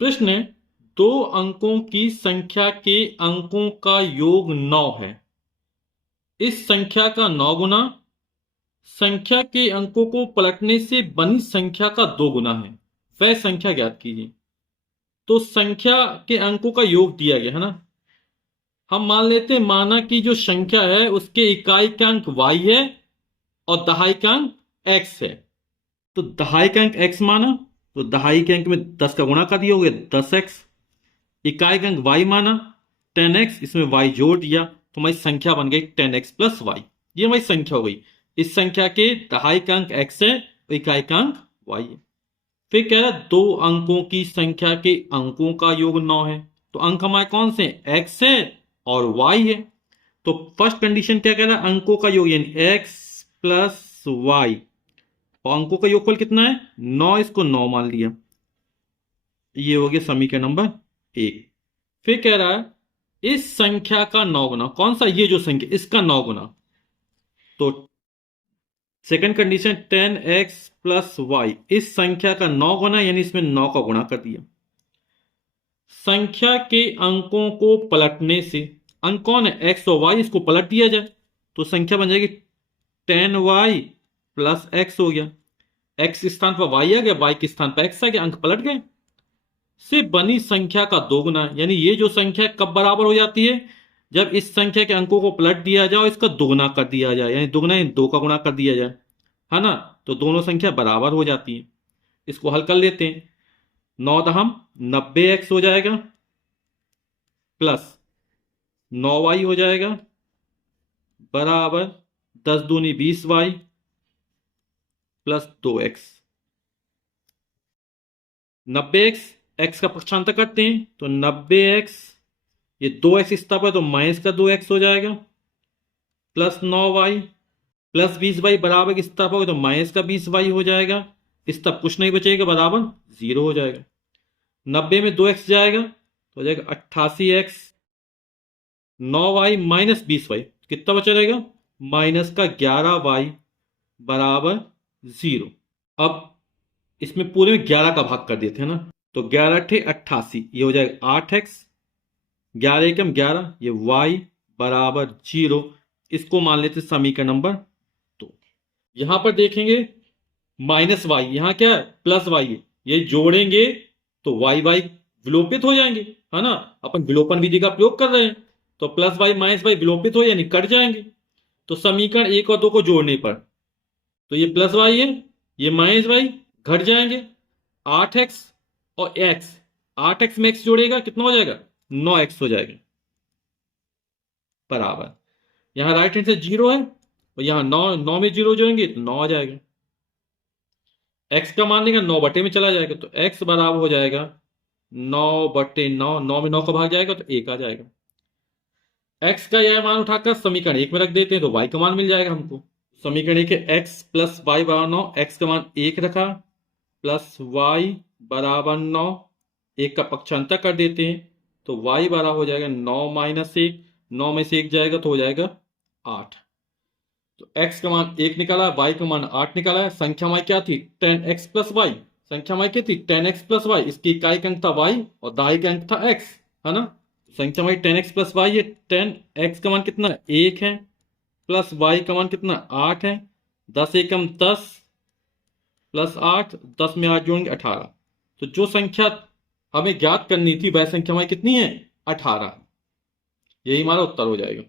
प्रश्न है, दो अंकों की संख्या के अंकों का योग 9 है। इस संख्या का 9 गुना संख्या के अंकों को पलटने से बनी संख्या का 2 गुना है। वह संख्या ज्ञात कीजिए। तो संख्या के अंकों का योग दिया गया है ना। हम मान लेते हैं माना कि जो संख्या है उसके इकाई का अंक y है और दहाई का अंक x है। तो दहाई का अंक x माना तो दहाई के अंक में 10 का गुणा कर दिया, हो गया 10x। इकाई का अंक y माना 10x, इसमें y जोड़ दिया तो हमारी संख्या बन गई 10x प्लस y। ये हमारी संख्या हो गई। इस संख्या के दहाई का अंक x है और इकाई का अंक y है। फिर कह रहा है दो अंकों की संख्या के अंकों का योग 9 है। तो अंक हमारे कौन से हैं? x है और y है। तो फर्स्ट कंडीशन क्या कह रहा है? अंकों का योग यानी x प्लस y, और अंकों का योगफल कितना है? 9। इसको 9 मान लिया। ये हो गया समीकरण नंबर 1। फिर कह रहा है इस संख्या का 9 गुना। कौन सा? ये जो संख्या, इसका 9 गुना। तो second condition 10x plus Y, इस संख्या का 9 गुना यानी इसमें 9 का गुणा कर दिया। संख्या के अंकों को पलटने से, अंक कौन है? x और y, इसको पलट दिया जाए तो संख्या बन जाएगी 10y प्लस x हो गया। x के स्थान पर y आ गया, y के स्थान पर x आ गया, अंक पलट गए। से बनी संख्या का 2 गुना, यानी ये जो संख्या कब बराबर हो जाती है? जब इस संख्या के अंकों को पलट दिया जाए और इसका दोगुना कर दिया जाए, यानी दोगुना यानी 2 का गुणा कर दिया जाए, है ना। तो दोनों संख्या बराबर हो जाती है। इसको हल कर लेते हैं। 9 दहम 90x हो जाएगा प्लस 9y हो जाएगा बराबर 10 दूनी 20y plus 2x। 90x, x का पक्षांतर करते हैं तो 90x, ये 2x इस तरफ है तो माइनस का 2x हो जाएगा प्लस 9y प्लस 20y बराबर इस तरफ होगा तो माइनस का 20y हो जाएगा। इस तरफ कुछ नहीं बचेगा, बराबर 0 हो जाएगा। 90 में 2x जाएगा तो हो जाएगा 88x, 9y माइनस 20y कितना बचा रहेगा? माइनस का 11y बराबर 0। अब इसमें पूरे में 11 का भाग कर देते हैं ना, तो 11 × 88, ये हो जाएगा 8x, 11 एकम 11, ये y बराबर 0। इसको मान लेते समीकरण नंबर 2। यहां पर देखेंगे माइनस वाई, यहां क्या है? प्लस वाई है। ये जोड़ेंगे तो वाई वाई विलोपित हो जाएंगे, है ना। अपन विलोपन विधि का प्रयोग कर रहे हैं तो प्लस वाई माइनस वाई विलोपित हो यानी कट जाएंगे। तो समीकरण 1 और 2 को जोड़ने पर तो ये प्लस वाई है, ये माइनस वाई घट जाएंगे। 8x और x, 8x में x जोड़ेगा कितना हो जाएगा? 9x हो जाएगा बराबर। यहां राइट हैंड से 0 है और यहां 9 में 0 जोड़ेंगे तो 9 आ जाएगा। x का मान लेगा 9 बटे में चला जाएगा तो x बराबर हो जाएगा 9/9। 9 में 9 का भाग जाएगा तो 1 आ जाएगा। x का यह मान उठाकर समीकरण 1 में रख देते हैं तो y का मान मिल जाएगा हमको। समीकरण 1 है x प्लस वाई बराबर 9, x का मान 1 रखा प्लस y बराबर 9, 1 का पक्षांतर कर देते हैं तो y बराबर हो जाएगा 9 माइनस 1, 9 में से 1 जाएगा तो हो जाएगा 8। तो x का मान 1 निकाला, y का मान 8 निकाला है। संख्या हमारी क्या थी? 10x plus y। संख्या हमारी क्या थी? 10x plus y। इसकी इकाई का अंक था y और दहाई का अंक था x, है ना। संख्या हमारी 10x प्लस y है। 10x का मान कितना है? 1 है प्लस y का मान कितना? 8 है। 10 एकम 10 प्लस 8, 10 में 8 जोड़ेंगे 18। तो जो संख्या हमें ज्ञात करनी थी वह संख्या हमारी कितनी है? 18। यही हमारा उत्तर हो जाएगा।